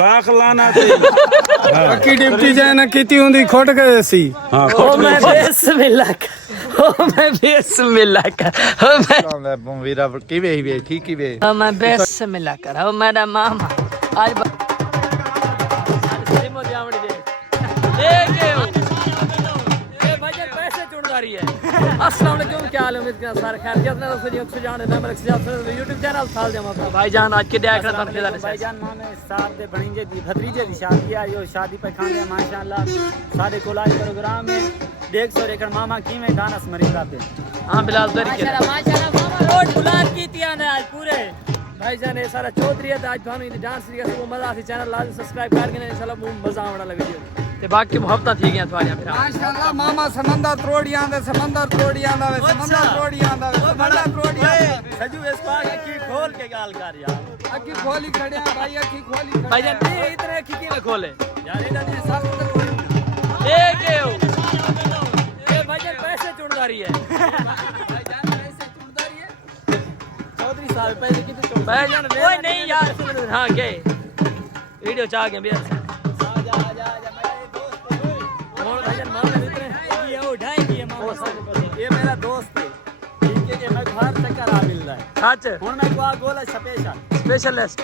लाख लाना पक्की डिप्टी जाए ना किती हुंदी खुट गए सी ओ मैं बिस्मिल्लाह ओ मैं बिस्मिल्लाह ओ मैं ਵੀਰਾ ਕਿਵੇਂ ਹੀ ਠੀਕ ਹੀ ਵੇ ओ मैं बिस्मिल्लाह कर ओ मेरा मामा आज भाईजान आज के भाईजान मामे साहब दे भणीजे दी भतीजे दी शादी है यो शादी पे खाने माशाल्लाह सारे कोलाज प्रोग्राम है 150 एकड़ मामा की में दानस मरीदा पे हां बिलाल तरीके माशाल्लाह मामा रोड बुलार कीतियां ने आज पूरे भाईजान ये सारा चौधरी है आज भानु दी डांस दी वो मजा आसी चैनल लाजमी सब्सक्राइब कर के इंशाल्लाह मजा आवड़ा लग वीडियो ते बाकी मोहब्बत थी गया तुम्हारी फिर माशाल्लाह मामा समंदर तोड़ियां दा समंदर तोड़ियां दा समंदर तोड़ियां सजू इस पास की खोल के गाल कर यार अखी खोली खड़े भाई अखी खोली भाईजान ये इतने अखी क्यों खोले यार इधर ने सब ए के हो ए भाईजान पैसे चुनदारी है भाईजान ऐसे चुनदारी है चौधरी साहब पैसे कितने भाईजान ओए नहीं यार हां के वीडियो चाह गए भैया ये मेरा दोस्त है ठीक है कि मैं घर चक्कर आ मिल रहा है सच हुन मैं को गोला स्पेशल स्पेशलिस्ट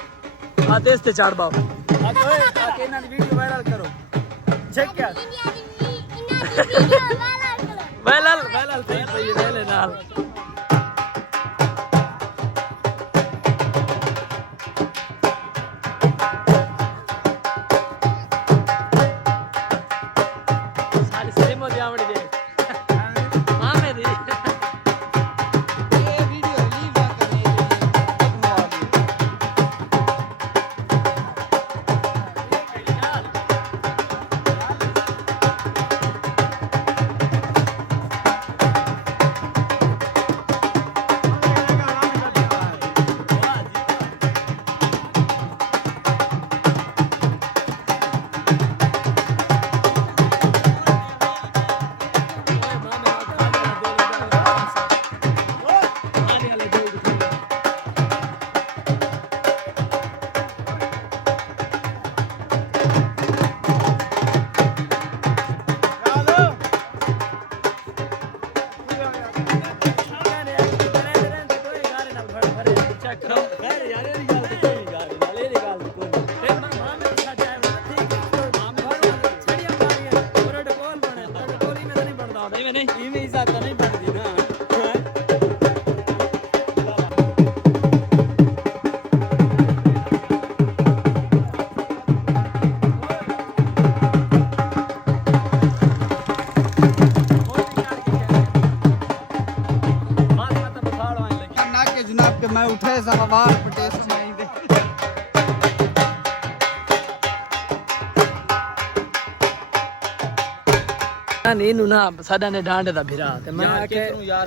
आदेश ते चाड़ बाव आके ना वीडियो वायरल करो चेक कर वेलल सही वेले नाल सारी सही मो जावड़ी दे मामे दी मैं उठे सवार पटेस नहीं दे नीनू ना साडा ने डांडे दा भिरा ते मैं आके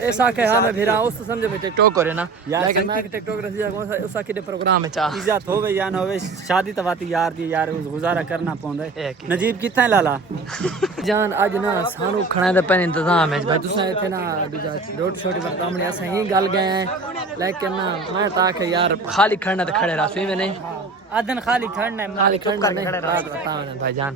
ऐसा के हां मैं भिरा उस समझे में टिकटॉक करे ना लेकिन मैं टिकटॉक रसी जा कौन सा उसा के प्रोग्राम है चा इज्जत होवे या ना होवे शादी तवाती यार दी यार गुजारा करना पौंदा है नजीब कितना लाला जान आज ना सानू खाने दा पहले इंतजाम है भाई तुसा इथे ना रोटी छोटी बतामने ऐसा ही गल गए हैं लेकिन ना मैं ताके यार खाली खाना ते खड़े रासवी में नहीं आदन खाली खड़ना है खाली खड़ना नहीं बात बताओ भाई जान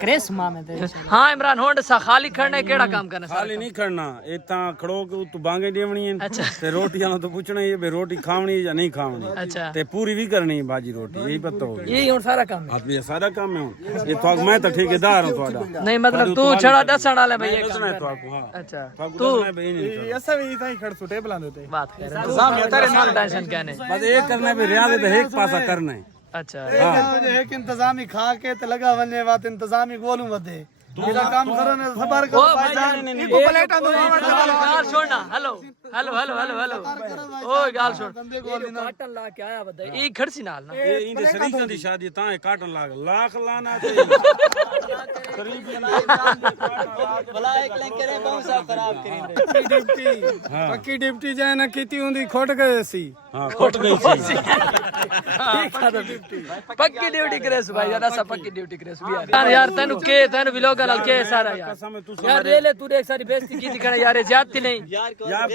क्रेस मामे ते हां इमरान होंड सा खाली खड़ना केड़ा काम करना खाली नहीं खड़ना इतना खड़ो के तू बांगे देवनी है ते रोटी आलो तो पूछना है बे रोटी खावनी है या नहीं खावनी अच्छा ते पूरी भी करनी है भाजी रोटी यही पता हो यही हुन सारा काम है आप ये सारा काम है ये तो मैं तो ठेकेदार हूं ਤੁਹਾਡਾ नहीं मतलब तू छड़ा दसण वाला भैया दसना है तो हां अच्छा तू नहीं ऐसा भी इतना ही खड़ सुटे बुलांदे थे बात कर इंतजाम है तेरे साथ टेंशन कहने बस एक करने पे रियाज तो एक पासा करना है अच्छा एक इंतजामी खा के ते लगा वने बात इंतजामी गोलू वदे मेरा काम करो ने सबर ओ करो भाईजान इको प्लेटा दो यार छोड़ना hello hello hello hello hello ओ गाल छोड़ काटन ला के आया बता ई खड़सी नाल ना ये इंदे शरीकां दी शादी ता है काटन लाख लाना ते भला एक लें करे बहुत सा खराब करेंगे डिप्टी पक्की डिप्टी जाए ना किती हुंदी खुट गए सी हां खोट गई सी पक्की ड्यूटी करेस भाई यार ऐसा पक्की ड्यूटी करेस भी यार तेनु के तेनु व्लॉग नाल के सारा यार यार ले ले तू देख सारी बेइज्जती की दिखना यार ज्यादती नहीं